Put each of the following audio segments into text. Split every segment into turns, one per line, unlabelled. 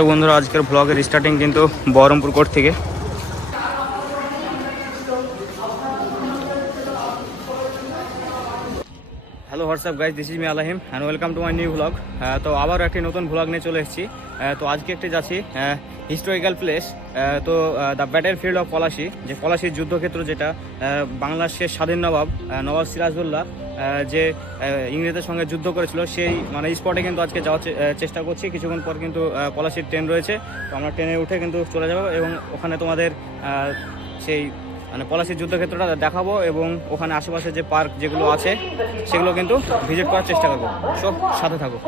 দর্শক বন্ধুরা, আজকের ব্লগের স্টার্টিং কিন্তু বহরমপুর কোর্ট থেকে। Hello what's up guys this is me আলাহিম and welcome to my new blog তো আবার একটি নতুন ব্লগ নিয়ে চলে এসেছি। তো আজকে একটি যাচ্ছি হিস্টোরিক্যাল প্লেস তো the battle field of Palashi যে পলাশির যুদ্ধক্ষেত্র যেটা বাংলার শেষ স্বাধীন নবাব নবাব সিরাজউল্লাহ যে ইংরেজদের সঙ্গে যুদ্ধ করেছিল, সেই মানে স্পটে কিন্তু আজকে যাওয়ার চেষ্টা করছি। কিছুক্ষণ পর কিন্তু পলাশির ট্রেন রয়েছে। তো আমরা ট্রেনে উঠে কিন্তু চলে যাব এবং ওখানে তোমাদের সেই মানে পলাশির যুদ্ধক্ষেত্রটা দেখাবো এবং ওখানে আশেপাশে যে পার্ক যেগুলো আছে, সেগুলো কিন্তু ভিজিট করার চেষ্টা করব। সব সাথে থাকো।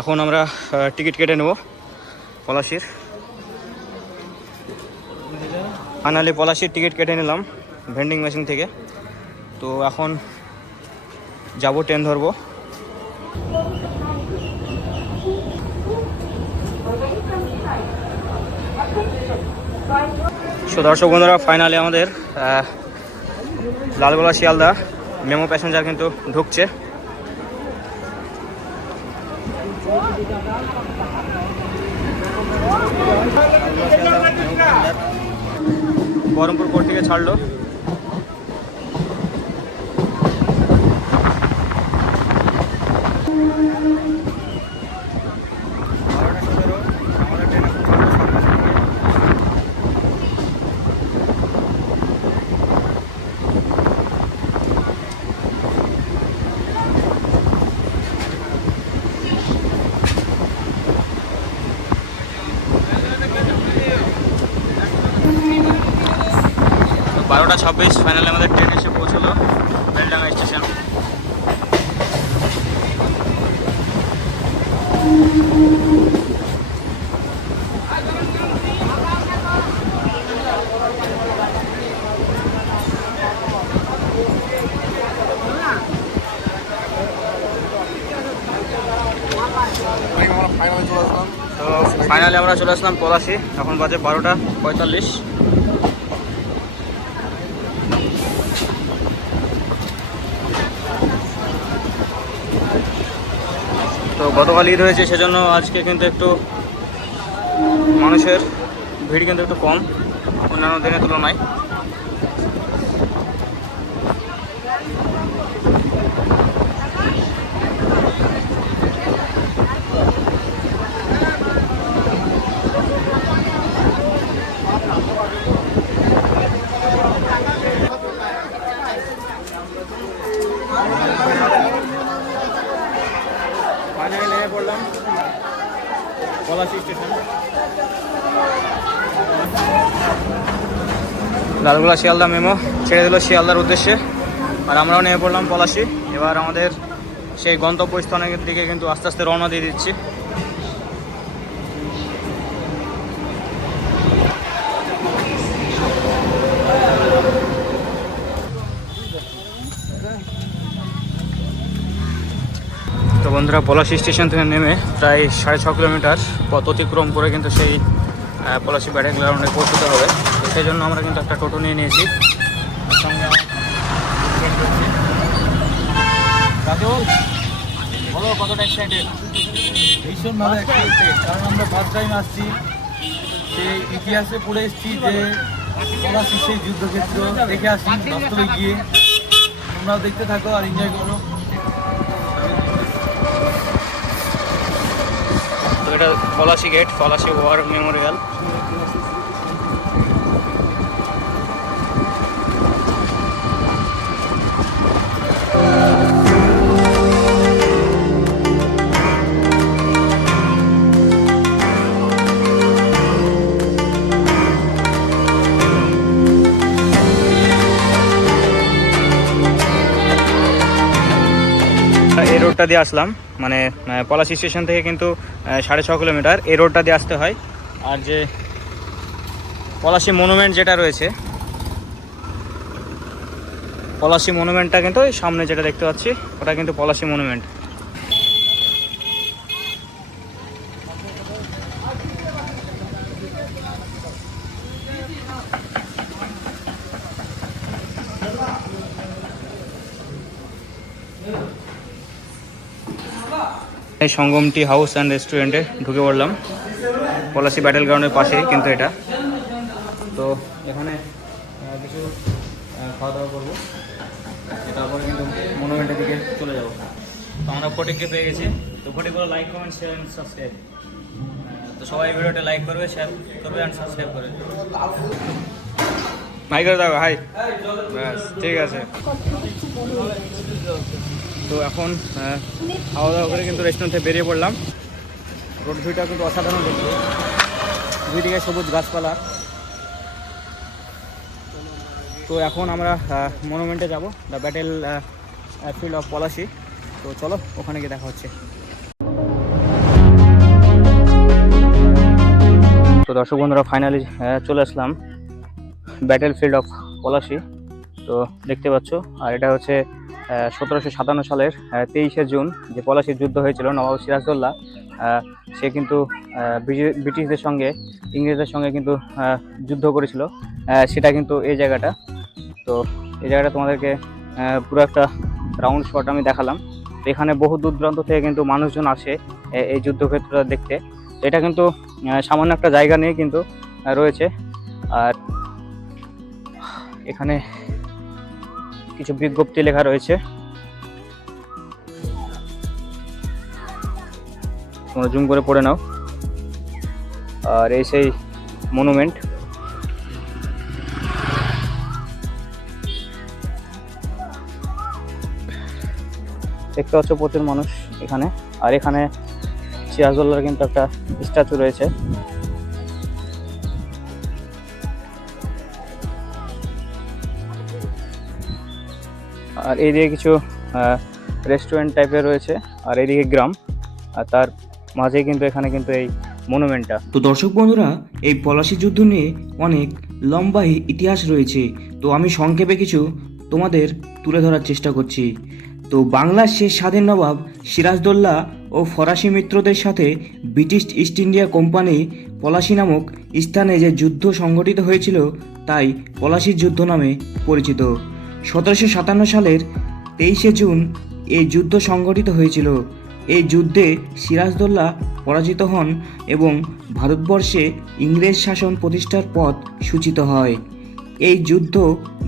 এখন আমরা টিকিট কেটে নেব পলাশির ফাইনালি পলাশির টিকিট কেটে নিলাম ভেন্ডিং মেশিন থেকে। তো এখন যাব ট্রেন ধরবো। সো দর্শক বন্ধুরা ফাইনালি আমাদের লালগোলা শিয়ালদা মেমো প্যাসেঞ্জার কিন্তু ঢুকছে। বহরমপুর কোর্ট থেকে ছাড়লো আমাদের ট্রেনে বারোটা ছাব্বিশ ফাইনালি আমাদের ট্রেন এসে পৌঁছলো বেলডাঙ্গা স্টেশন ফাইনালি আমরা চলে আসলাম পলাশি এখন বাজে বারোটা পঁয়তাল্লিশ। তো গতকাল ঈদ হয়েছে, সেজন্য আজকে কিন্তু একটু মানুষের ভিড় কিন্তু একটু কম অন্যান্য দিনের তুলনায়। ফাইনালি নেমে পড়লাম পলাশি স্টেশন। লালগুলা শিয়ালদা মেমো ছেড়ে দিল শিয়ালদার উদ্দেশ্যে। আর আমরাও নেমে পড়লাম পলাশি। এবার আমাদের সেই গন্তব্যস্থানের দিকে কিন্তু আস্তে আস্তে রওনা দিয়ে দিচ্ছি। বন্ধুরা, পলাশি স্টেশন থেকে নেমে প্রায় সাড়ে ছ কিলোমিটার পথ অতিক্রম করে কিন্তু সেই পলাশি ব্যাটিং গ্রাউন্ডে পৌঁছতে হবে। সেই জন্য আমরা কিন্তু একটা টোটো নিয়ে নিয়েছি। বলো
কারণ আমরা টাইম আসছি। ইতিহাসে পড়ে এসেছি যে পলাশি সেই যুদ্ধক্ষেত্র দেখে গিয়ে। তোমরাও দেখতে থাকো আর এনজয় করো।
এটা Palashi gate Palashi war memorial রোডটা দিয়ে আসলাম। মানে পলাশি স্টেশন থেকে কিন্তু সাড়ে ছ কিলোমিটার। এই রোডটা দিয়ে আসতে হয়। আর যে পলাশি মনুমেন্ট যেটা রয়েছে, পলাশি মনুমেন্টটা কিন্তু সামনে যেটা দেখতে পাচ্ছি, ওটা কিন্তু Palashi monument. Sangam tea house and রেস্টুরেন্টে ঢুকে পড়লাম। পলাশি ব্যাটেল গ্রাউন্ডের পাশেই কিন্তু এটা। তো এখানে কিছু খাওয়া দাওয়া করব। তারপরে কিন্তু মনুমেন্টের দিকে চলে যাব। তো আমরা ফটিককে পেয়ে গেছি। তো ফটিকগুলো like comment share and subscribe তো সবাই ভিডিওটা লাইক করবে শেয়ার করবে অ্যান্ড সাবস্ক্রাইব করবে। হাই করে দাও হাই ব্যাস, ঠিক আছে। তো এখন খাওয়া দাওয়া করে কিন্তু রেস্টুরেন্ট থেকে বেরিয়ে পড়লাম। রোড ভিউটা কিন্তু অসাধারণ দেখতে। দুইদিকে সবুজ গাছপালা। তো এখন আমরা মনুমেন্টে যাব the battle field of Palashi তো চলো, ওখানে গিয়ে দেখা হচ্ছে। তো দর্শক বন্ধুরা ফাইনালি চলে আসলাম ব্যাটেল ফিল্ড অফ পলাশি তো দেখতে পাচ্ছ, আর এটা হচ্ছে সতেরোশো সাতান্ন সালের তেইশে জুন যে পলাশির যুদ্ধ হয়েছিল নবাব সিরাজদৌল্লা সে কিন্তু ব্রিটিশদের সঙ্গে, ইংরেজদের সঙ্গে কিন্তু যুদ্ধ করেছিল। সেটা কিন্তু এই জায়গাটা। তো এই জায়গাটা তোমাদেরকে পুরো একটা রাউন্ড শট আমি দেখালাম। তো এখানে বহু দূর দূরান্ত থেকে কিন্তু মানুষজন আসে এই যুদ্ধক্ষেত্রটা দেখতে। এটা কিন্তু সামান্য একটা জায়গা নিয়ে কিন্তু রয়েছে। আর এখানে কিছু বিজ্ঞপ্তি লেখা রয়েছে। তোমরা জুম করে পড়ে নাও। আর এই সেই মনুমেন্ট দেখতে পাচ্ছ প্রচুর মানুষ এখানে। আর এখানে সিরাজউল্লাহর কিন্তু একটা স্ট্যাচু রয়েছে। আর এইদিকে কিছু রেস্টুরেন্ট টাইপের রয়েছে, আর এইদিকে গ্রাম, আর তার মাঝে কিন্তু এখানে কিন্তু এই মনুমেন্টটা
তো দর্শক বন্ধুরা, এই পলাশি যুদ্ধ নিয়ে অনেক লম্বা ইতিহাস রয়েছে, তো আমি সংক্ষেপে কিছু তোমাদের তুলে ধরার চেষ্টা করছি। তো বাংলার শেষ স্বাধীন নবাব সিরাজদৌল্লা ও ফরাসি মিত্রদের সাথে British East India Company Palashi নামক স্থানে যে যুদ্ধ সংঘটিত হয়েছিল, তাই পলাশির যুদ্ধ নামে পরিচিত। সতেরোশো সাতান্ন সালের তেইশে জুন এই যুদ্ধ সংঘটিত হয়েছিল। এই যুদ্ধে সিরাজদৌল্লা পরাজিত হন এবং ভারতবর্ষে ইংরেজ শাসন প্রতিষ্ঠার পথ সূচিত হয়। এই যুদ্ধ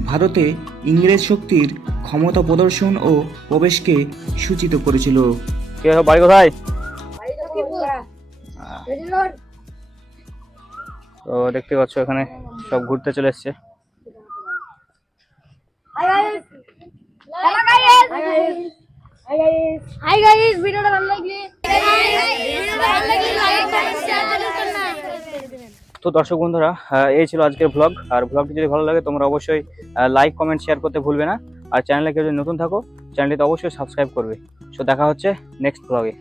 ভারতে ইংরেজ শক্তির ক্ষমতা প্রদর্শন ও প্রবেশকে সূচিত করেছিল।
কে বাড়ি কোথায়? তো দেখতে পাচ্ছ এখানে সব ঘুরতে চলে এসছে।
হাই গাইস ভিডিওটা ভালো লাগলে
তো দর্শক বন্ধুরা এই ছিল আজকের ব্লগ আর ব্লগটি যদি ভালো লাগে তোমরা অবশ্যই লাইক কমেন্ট শেয়ার করতে ভুলবে না। আর চ্যানেলে কেউ যদি নতুন থাকো চ্যানেলটিতে অবশ্যই সাবস্ক্রাইব করবে। সো দেখা হচ্ছে নেক্সট ব্লগে